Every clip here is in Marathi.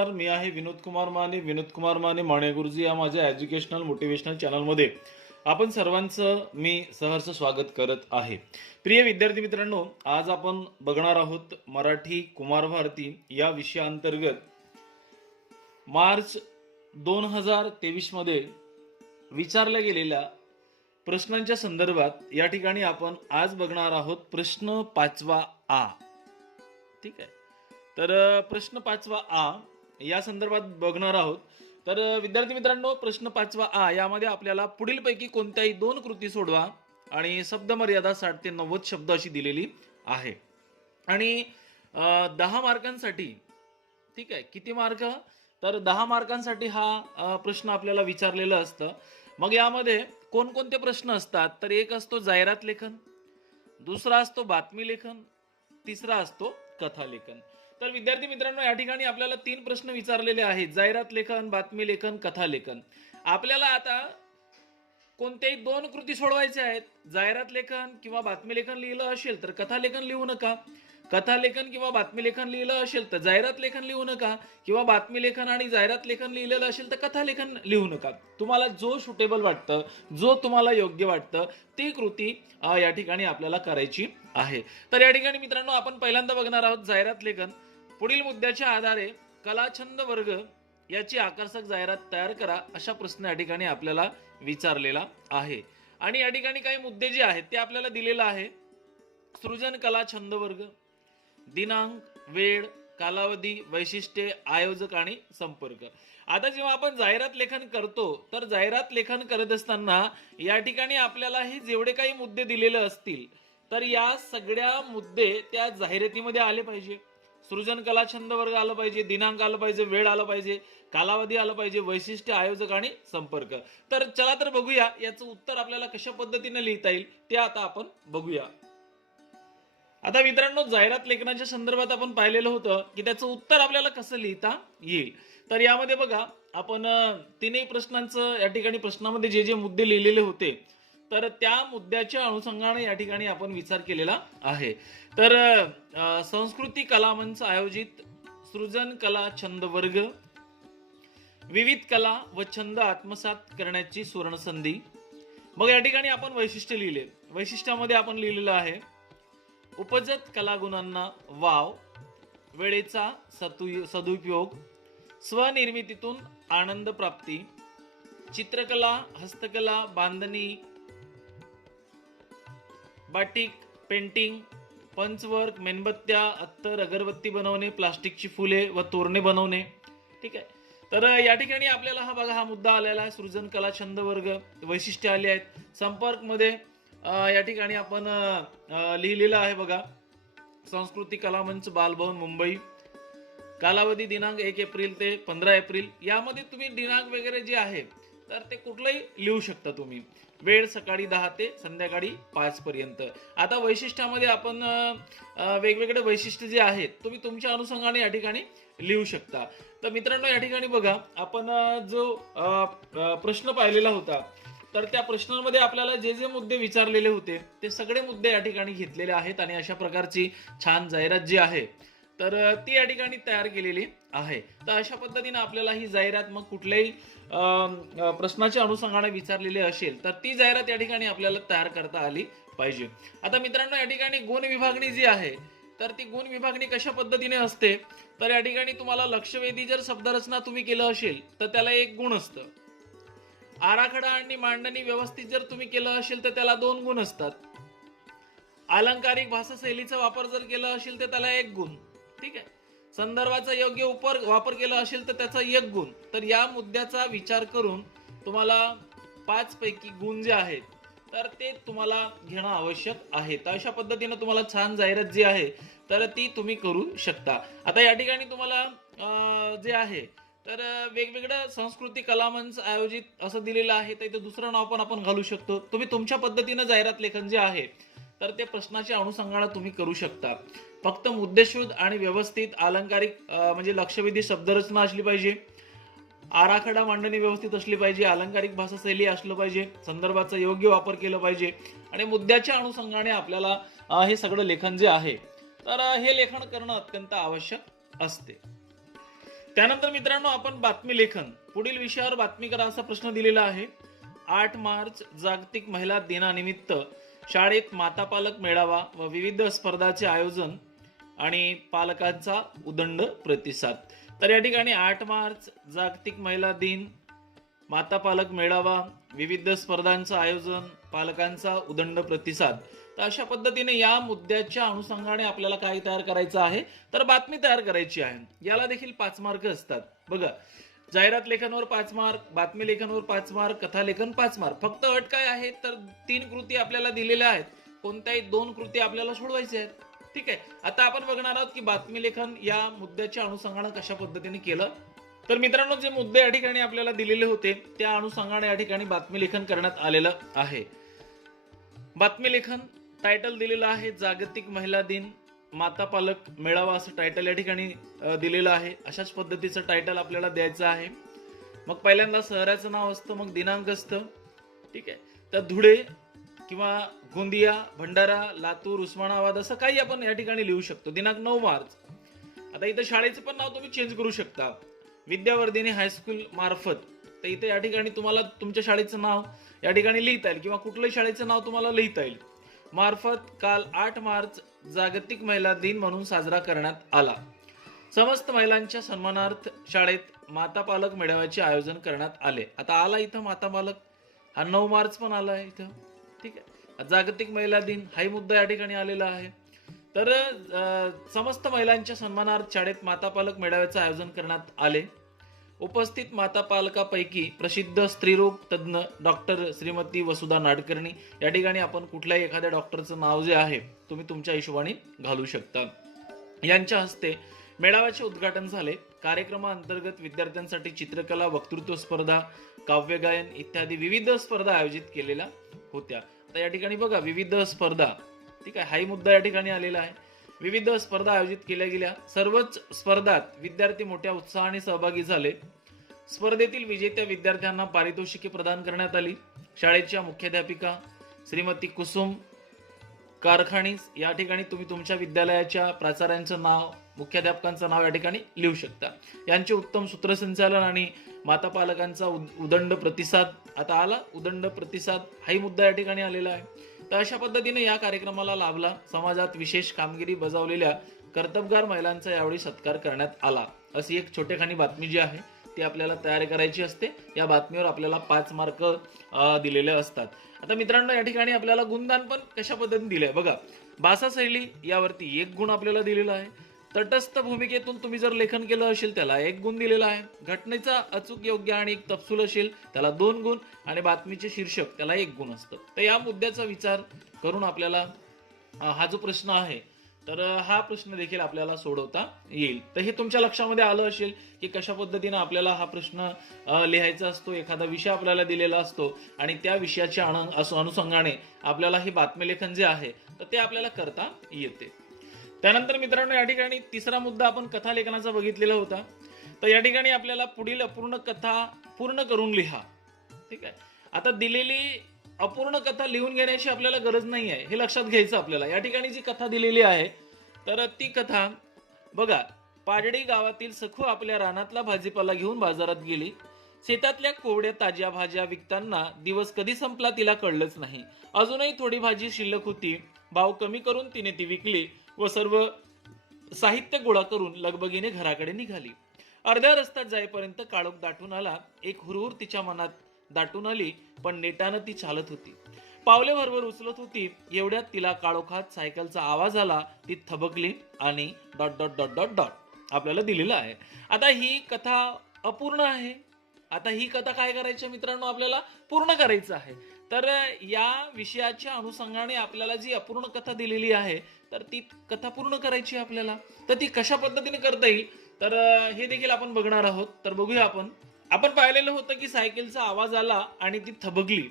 नमस्कार मी आहे विनोद कुमार माने. विनोद कुमार माने माने गुरुजी या माझ्या एज्युकेशनल मोटिवेशनल चॅनलमध्ये आपण सर्वांचं मी सहर्ष स्वागत करत आहे. प्रिय विद्यार्थी मित्रांनो आज आपण बघणार आहोत मराठी कुमार भारती या विषयाअंतर्गत मार्च दोन हजार तेवीसमध्ये विचारल्या गेलेल्या प्रश्नांच्या संदर्भात या ठिकाणी आपण आज बघणार आहोत प्रश्न पाचवा आ. ठीक आहे? तर प्रश्न पाचवा आ या संदर्भात बघणार आहोत. तर विद्यार्थी मित्रांनो प्रश्न पाचवा आ यामध्ये आपल्याला पुढीलपैकी कोणत्याही दोन कृती सोडवा आणि शब्द मर्यादा साठ ते नव्वद शब्द अशी दिलेली आहे. आणि दहा मार्कांसाठी ठीक आहे किती मार्क? तर दहा मार्कांसाठी हा प्रश्न आपल्याला विचारलेला असतं. मग यामध्ये कोणकोणते प्रश्न असतात? तर एक असतो जाहिरात लेखन दुसरा असतो बातमी लेखन तिसरा असतो कथा लेखन. तर विद्यार्थी मित्रांनो या ठिकाणी आपल्याला तीन प्रश्न विचारलेले आहेत. जाहिरात लेखन बातमी लेखन कथा लेखन. आपल्याला आता कोणत्याही दोन कृती सोडवायच्या आहेत. जाहिरात लेखन किंवा बातमी लेखन लिहिलं असेल तर कथा लेखन लिहू नका. कथा लेखन किंवा बातमी लेखन लिहिलं असेल तर जाहिरात लेखन लिहू नका. किंवा बातमी लेखन आणि जाहिरात लेखन लिहिलेलं असेल तर कथा लेखन लिहू नका. तुम्हाला जो सुटेबल वाटतं जो तुम्हाला योग्य वाटतं ती कृती या ठिकाणी आपल्याला करायची आहे. तर या ठिकाणी मित्रांनो आपण पहिल्यांदा बघणार आहोत जाहिरात लेखन. पुढील मुद्द्याच्या आधारे कलाछंद वर्ग याची आकर्षक जाहिरात तयार करा अशा प्रश्न या ठिकाणी आपल्याला विचारलेला आहे. आणि या ठिकाणी काही मुद्दे जे आहेत ते आपल्याला दिलेलं आहे. सृजन कला छंद वर्ग दिनांक वेळ कालावधी वैशिष्ट्ये आयोजक आणि संपर्क. आता जेव्हा आपण जाहिरात लेखन करतो तर जाहिरात लेखन करत असताना या ठिकाणी आपल्याला हे जेवढे काही मुद्दे दिलेले असतील तर या सगळ्या मुद्दे त्या जाहिरातीमध्ये आले पाहिजे. सृजन कला छंद वर्ग आलं पाहिजे दिनांक आलं पाहिजे वेळ आलं पाहिजे कालावधी आलं पाहिजे वैशिष्ट्य आयोजक आणि संपर्क. तर चला तर बघूया याचं उत्तर आपल्याला कशा पद्धतीने लिहिता येईल ते आता आपण बघूया. आता मित्रांनो जाहिरात लेखनाच्या संदर्भात आपण पाहिलेलं होतं की त्याचं उत्तर आपल्याला कसं लिहिता येईल. तर यामध्ये बघा आपण अं, तीनही प्रश्नांचं या ठिकाणी प्रश्नामध्ये जे जे मुद्दे लिहिलेले होते तर त्या मुद्द्याच्या अनुषंगाने या ठिकाणी आपण विचार केलेला आहे. तर संस्कृती कला मंच आयोजित सृजन कला छंद वर्ग विविध कला व छंद आत्मसात करण्याची सुवर्ण संधी. मग या ठिकाणी आपण वैशिष्ट्य लिहिले. वैशिष्ट्यामध्ये आपण लिहिलेलं आहे उपजत कलागुणांना वाव वेळेचा सतु सदुपयोग स्वनिर्मितीतून आनंद प्राप्ती चित्रकला हस्तकला बांधणी बाटिक पेंटिंग पंचवर्क मेणबत्त्या अत्तर अगरबत्ती बनवणे प्लास्टिकची फुले व तोरणे बनवणे. ठीक आहे? तर या ठिकाणी आपल्याला हा बघा हा मुद्दा आलेला आहे सृजन कला छंद वर्ग वैशिष्ट्य आले आहेत. संपर्कमध्ये या ठिकाणी आपण लिहिलेलं आहे बघा संस्कृती कला मंच बालभवन मुंबई. कालावधी दिनांक एक एप्रिल ते पंधरा एप्रिल. यामध्ये तुम्ही दिनांक वगैरे जे आहे तर ते कुठलंही लिहू शकता तुम्ही. वेळ सकाळी दहा ते संध्याकाळी पाच पर्यंत. आता वैशिष्ट्यामध्ये आपण वेगवेगळे वैशिष्ट्य जे आहेत तुम्ही तुमच्या अनुषंगाने या ठिकाणी लिहू शकता. तर मित्रांनो या ठिकाणी बघा आपण जो प्रश्न पाहिलेला होता तर त्या प्रश्नांमध्ये आपल्याला जे जे मुद्दे विचारलेले होते ते सगळे मुद्दे या ठिकाणी घेतलेले आहेत आणि अशा प्रकारची छान जाहिरात जी आहे तर ती या ठिकाणी तयार केलेली आहे. तर अशा पद्धतीने आपल्याला ही जाहिरात मग कुठल्याही अं, प्रश्नाच्या अनुषंगाने विचारलेली असेल तर ती जाहिरात या ठिकाणी आपल्याला तयार करता आली पाहिजे. आता मित्रांनो या ठिकाणी गुण विभागणी जी आहे तर ती गुण विभागणी कशा पद्धतीने असते? तर या ठिकाणी तुम्हाला लक्षवेधी जर शब्दरचना तुम्ही केलं असेल तर त्याला एक गुण असतं. आराखडा आणि मांडणी व्यवस्थित जर तुम्ही केलं असेल तर त्याला दोन गुण असतात. अलंकारिक भाषा शैलीचा वापर जर केला असेल तर त्याला एक गुण. ठीक आहे? संदर्भाचा योग्य उपर वापर केला असेल तर त्याचा एक गुण. तर या मुद्द्याचा विचार करून तुम्हाला पाच पैकी गुण जे आहेत तर ते तुम्हाला घेणं आवश्यक आहे. तर अशा पद्धतीनं तुम्हाला छान जाहिरात जी आहे तर ती तुम्ही करू शकता. आता या ठिकाणी तुम्हाला जे आहे तर वेगवेगळ्या संस्कृती कलामंच आयोजित असं दिलेलं आहे. तर इथं दुसरं नाव पण आपण घालू शकतो. तुम्ही तुमच्या पद्धतीनं जाहिरात लेखन जे आहे तर ते प्रश्नाच्या अनुषंगाने तुम्ही करू शकता. फक्त मुद्देशुद्ध आणि व्यवस्थित अलंकारिक म्हणजे लक्षवेधी शब्दरचना असली पाहिजे. आराखडा मांडणी व्यवस्थित असली पाहिजे. अलंकारिक भाषा शैली असलं पाहिजे. संदर्भाचा योग्य वापर केला पाहिजे. आणि मुद्द्याच्या अनुषंगाने आपल्याला हे सगळं लेखन जे आहे तर हे लेखन करणं अत्यंत आवश्यक असते. त्यानंतर मित्रांनो आपण बातमी लेखन. पुढील विषयावर बातमी करा असा प्रश्न दिलेला आहे. आठ मार्च जागतिक महिला दिनानिमित्त शाळेत माता पालक मेळावा व विविध स्पर्धाचे आयोजन आणि पालकांचा उदंड प्रतिसाद. तर या ठिकाणी आठ मार्च जागतिक महिला दिन माता पालक मेळावा विविध स्पर्धांचं आयोजन पालकांचा उदंड प्रतिसाद. तर अशा पद्धतीने या मुद्द्याच्या अनुषंगाने आपल्याला काय तयार करायचं आहे. तर बातमी तयार करायची आहे. याला देखील पाच मार्क असतात. बघा जाहिरात लेखनवर पाच मार्क बातमी लेखनवर पाच मार्क कथा लेखन पाच मार्क. फक्त अट काय आहे तर तीन कृती आपल्याला दिलेल्या आहेत. कोणत्याही दोन कृती आपल्याला सोडवायच्या आहेत. ठीक आहे? आता आपण बघणार आहोत की बातमी लेखन या मुद्द्याच्या अनुषंगाने कशा पद्धतीने केलं. तर मित्रांनो जे मुद्दे या ठिकाणी आपल्याला दिलेले होते त्या अनुषंगाने या ठिकाणी बातमी लेखन करण्यात आलेलं आहे. बातमी लेखन टायटल दिलेलं आहे जागतिक महिला दिन. माता पालक मेळावा असं टायटल या ठिकाणी दिलेलं आहे. अशाच पद्धतीचं टायटल आपल्याला द्यायचं आहे. मग पहिल्यांदा शहराचं नाव असतं मग दिनांक असतं. ठीक आहे? तर धुळे किंवा गोंदिया भंडारा लातूर उस्मानाबाद असं काही आपण या ठिकाणी लिहू शकतो. दिनांक नऊ मार्च. आता इथं शाळेचं पण नाव तुम्ही चेंज करू शकता. विद्यावर्धिनी हायस्कूल मार्फत. तर इथे या ठिकाणी तुम्हाला तुमच्या शाळेचं नाव या ठिकाणी लिहिता येईल किंवा कुठल्याही शाळेचं नाव तुम्हाला लिहिता येईल. मार्फत काल आठ मार्च जागतिक महिला दिन म्हणून साजरा करण्यात आला. समस्त महिलांच्या सन्मानार्थ शाळेत माता पालक मेळाव्याचे आयोजन करण्यात आले. आता आला इथं माता पालक? हा नऊ मार्च पण आला आहे इथं. ठीक आहे. जागतिक महिला दिन हाही मुद्दा या ठिकाणी आलेला आहे. तर समस्त महिलांच्या सन्मानार्थ शाळेत माता पालक मेळाव्याचं आयोजन करण्यात आले. उपस्थित माता पालकापैकी प्रसिद्ध स्त्रीरोग तज्ज्ञ डॉक्टर श्रीमती वसुधा नाडकर्णी. या ठिकाणी आपण कुठल्याही एखाद्या डॉक्टरचं नाव जे आहे तुम्ही तुमच्या हिशोबाने घालू शकता. यांच्या हस्ते मेळाव्याचे उद्घाटन झाले. कार्यक्रमाअंतर्गत विद्यार्थ्यांसाठी चित्रकला वक्तृत्व स्पर्धा काव्यगायन इत्यादी विविध स्पर्धा आयोजित केलेल्या होत्या. आता या ठिकाणी बघा विविध स्पर्धा. ठीक आहे हाही मुद्दा या ठिकाणी आलेला आहे. विविध स्पर्धा आयोजित केल्या गेल्या. सर्वच स्पर्धात विद्यार्थी मोठ्या उत्साहाने सहभागी झाले. स्पर्धेतील विजेत्या विद्यार्थ्यांना पारितोषिके प्रदान करण्यात आली. शाळेच्या मुख्याध्यापिका श्रीमती कुसुम कारखानीस या ठिकाणी तुम्ही तुमच्या विद्यालयाच्या प्राचार्यांचं नाव मुख्याध्यापकांचं नाव या ठिकाणी लिहू शकता. यांचे उत्तम सूत्रसंचालन आणि माता पालकांचा उद- उदंड प्रतिसाद आता आला उदंड प्रतिसाद हाही मुद्दा या ठिकाणी आलेला आहे. तर अशा पद्धतीने या कार्यक्रमाला लाभला. समाजात विशेष कामगिरी बजावलेल्या कर्तबगार महिलांचा यावेळी सत्कार करण्यात आला. अशी एक छोटेखानी बातमी जी आहे ती आपल्याला तयार करायची असते. या बातमीवर आपल्याला पाच मार्क दिलेले असतात. आता मित्रांनो या ठिकाणी आपल्याला गुणदान पण कशा पद्धतीने दिले बघा भाषा शैली यावरती एक गुण आपल्याला दिलेला आहे. तटस्थ भूमिकेतून तुम्ही जर लेखन केलं असेल त्याला एक गुण दिलेला आहे. घटनेचा अचूक योग्य आणि एक तपशील असेल त्याला दोन गुण आणि बातमीचे शीर्षक त्याला एक गुण असतं. तर या मुद्द्याचा विचार करून आपल्याला हा जो प्रश्न आहे तर हा प्रश्न देखील आपल्याला सोडवता येईल. तर हे तुमच्या लक्षामध्ये आलं असेल की कशा पद्धतीनं आपल्याला हा प्रश्न लिहायचा असतो एखादा विषय आपल्याला दिलेला असतो आणि त्या विषयाच्या अनु- अनुषंगाने आपल्याला हे बातमी लेखन जे आहे तर ते आपल्याला करता येते. त्यानंतर मित्रांनो या ठिकाणी तिसरा मुद्दा आपण कथा लेखनाचा बघितलेला होता. तर या ठिकाणी आपल्याला पुढील अपूर्ण कथा पूर्ण करून लिहा. ठीक आहे? आता दिलेली अपूर्ण कथा लिहून घेण्याची आपल्याला गरज नाही आहे. हे लक्षात घ्यायचं आपल्याला. या ठिकाणी जी कथा दिलेली आहे तर ती कथा बघा पाडडी गावातील सखू आपल्या रानातला भाजीपाला घेऊन बाजारात गेली. शेतातल्या कोवड्या ताज्या भाज्या विकताना दिवस कधी संपला तिला कळलंच नाही. अजूनही थोडी भाजी शिल्लक होती. भाव कमी करून तिने ती विकली. व सर्व साहित्य गोळा करून लगबगीने घराकडे निघाली. अर्ध्या रस्त्यात जाईपर्यंत काळोख दाटून आला. एक हुरहुर तिच्या मनात दाटून आली पण नेटानं ती चालत होती. पावले भरभर उचलत होती. एवढ्यात तिला काळोखात सायकलचा आवाज आला. ती थबकली आणि dot dot dot dot dot आपल्याला दिलेलं आहे. आता ही कथा अपूर्ण आहे. आता ही कथा काय करायची मित्रांनो? आपल्याला पूर्ण करायचं आहे. तर या विषयाच्या अनुषंगाने आपल्याला जी अपूर्ण कथा दिलेली आहे तर ती कथा पूर्ण करायची आहे आपल्याला. तर ती कशा पद्धतीने करता येईल? तर हे देखील आपण बघणार आहोत. तर बघूया आपण. आपण पाहिलेलं होतं की सायकलचा आवाज आला आणि ती थबकली.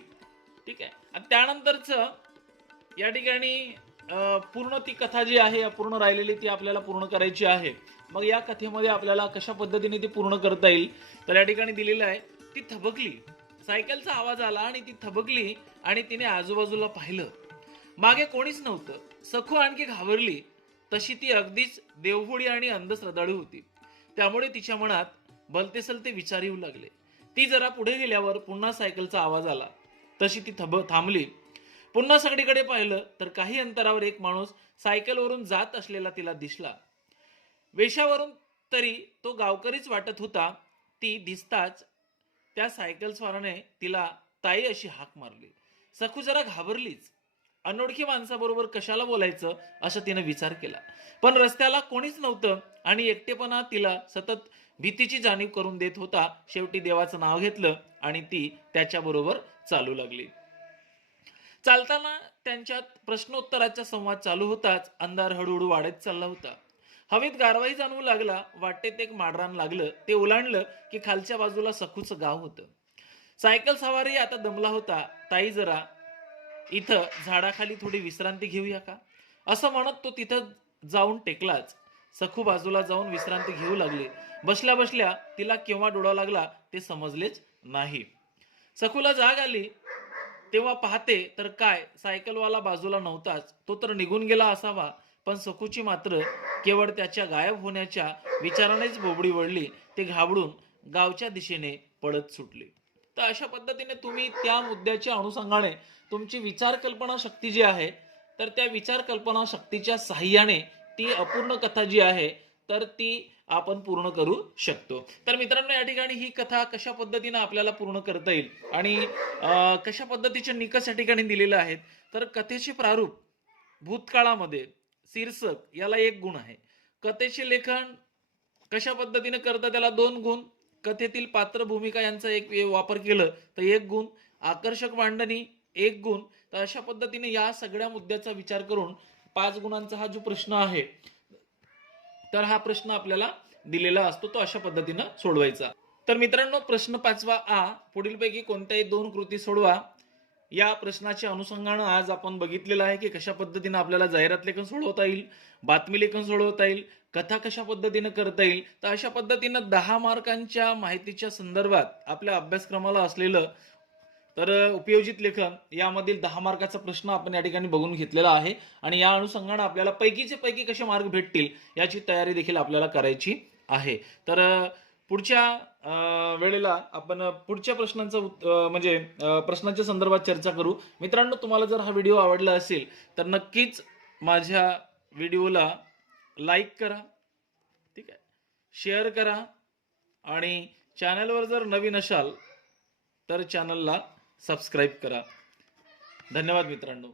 ठीक आहे? आणि त्यानंतरच या ठिकाणी पूर्ण ती कथा जी आहे अपूर्ण राहिलेली ती आपल्याला पूर्ण करायची आहे. मग या कथेमध्ये आपल्याला कशा पद्धतीने ती पूर्ण करता येईल? तर या ठिकाणी दिलेलं आहे ती थबकली. सायकलचा आवाज आला आणि ती थबकली आणि तिने आजूबाजूला पाहिलं. मागे कोणीच नव्हतं. सखू आणखी घाबरली. तशी ती अगदीच देवहुडी आणि अंधश्रद्धाळू होती. त्यामुळे तिच्या मनात भलते विचार येऊ लागले. ती जरा पुढे गेल्यावर पुन्हा सायकलचा आवाज आला. तशी ती थब थांबली. पुन्हा सगळीकडे पाहिलं तर काही अंतरावर एक माणूस सायकलवरून जात असलेला तिला दिसला. वेशावरून तरी तो गावकरीच वाटत होता. ती दिसताच त्या सायकल स्वाराने तिला ताई अशी हाक मारली. सखू जरा घाबरलीच. अनोळखी माणसाबरोबर कशाला बोलायचं? असं तिनं विचार केला. पण रस्त्याला कोणीच नव्हतं आणि एकटेपणा तिला सतत भीतीची जाणीव करून देत होता. शेवटी देवाचं नाव घेतलं आणि ती त्याच्याबरोबर चालू लागली. चालताना त्यांच्यात प्रश्नोत्तराचा संवाद चालू होताच. अंधार हळूहळू वाढत चालला होता. हवेत गारवाही जाणवू लागला वाटेत एक माडरान लागलं ते ओलांडलं की खालच्या बाजूला सखूचं गाव होतं. सायकल सवारी आता दमला होता. ताई जरा इथं झाडाखाली थोडी विश्रांती घेऊया का? असं म्हणत तो तिथं जाऊन टेकलाच. सखू बाजूला जाऊन विश्रांती घेऊ लागली. बसल्या बसल्या तिला केव्हा डोळा लागला ते समजलेच नाही. सखूला जाग आली. तेव्हा पाहते तर काय सायकलवाला बाजूला नव्हताच. तो तर निघून गेला असावा. पण सखूची मात्र केवळ त्याच्या गायब होण्याच्या विचारानेच बोबडी वळली ते घाबरून गावच्या दिशेने पळत सुटली. तर अशा पद्धतीने तुम्ही त्या मुद्द्याच्या अनुषंगाने तुमची विचार कल्पना शक्ती जी आहे तर त्या विचार कल्पना शक्तीच्या साह्याने ती अपूर्ण कथा जी आहे तर ती आपण पूर्ण करू शकतो. तर मित्रांनो या ठिकाणी ही कथा कशा पद्धतीने आपल्याला पूर्ण करता येईल आणि कशा पद्धतीचे निकष या ठिकाणी दिलेले आहेत तर कथेचे प्रारूप भूतकाळामध्ये शीर्षक याला एक गुण आहे. कथेचे लेखन कशा पद्धतीने करता त्याला दोन गुण. कथेतील पात्र भूमिका यांचा एक वापर केलं तर एक गुण. आकर्षक मांडणी एक गुण. तर अशा पद्धतीने या सगळ्या मुद्द्याचा विचार करून पाच गुणांचा हा जो प्रश्न आहे तर हा प्रश्न आपल्याला दिलेला असतो तो अशा पद्धतीनं सोडवायचा. तर मित्रांनो प्रश्न पाचवा आ. पुढीलपैकी कोणत्याही दोन कृती सोडवा. या प्रश्नाच्या अनुषंगानं आज आपण बघितलेलं आहे की कशा पद्धतीनं आपल्याला जाहिरात लेखन सोडवता येईल बातमी लेखन सोडवता येईल कथा कशा पद्धतीनं करता येईल तर अशा पद्धतीनं दहा मार्कांच्या माहितीच्या संदर्भात आपल्या अभ्यासक्रमाला असलेलं तर उपयोजित लेखन यामधील दहा मार्काचा प्रश्न आपण या ठिकाणी बघून घेतलेला आहे. आणि या अनुषंगानं आपल्याला पैकीचे पैकी कसे मार्क भेटतील याची तयारी देखील आपल्याला करायची आहे. तर पुढच्या वेळेला आपण पुढच्या प्रश्नांचं म्हणजे प्रश्नाच्या प्रश्नांच्या संदर्भात चर्चा करू. मित्रांनो तुम्हाला जर हा व्हिडिओ आवडला असेल तर नक्कीच माझ्या व्हिडिओला लाईक करा ठीक आहे? शेअर करा आणि चॅनलवर जर नवीन असाल तर चॅनलला सबस्क्राईब करा. धन्यवाद मित्रांनो.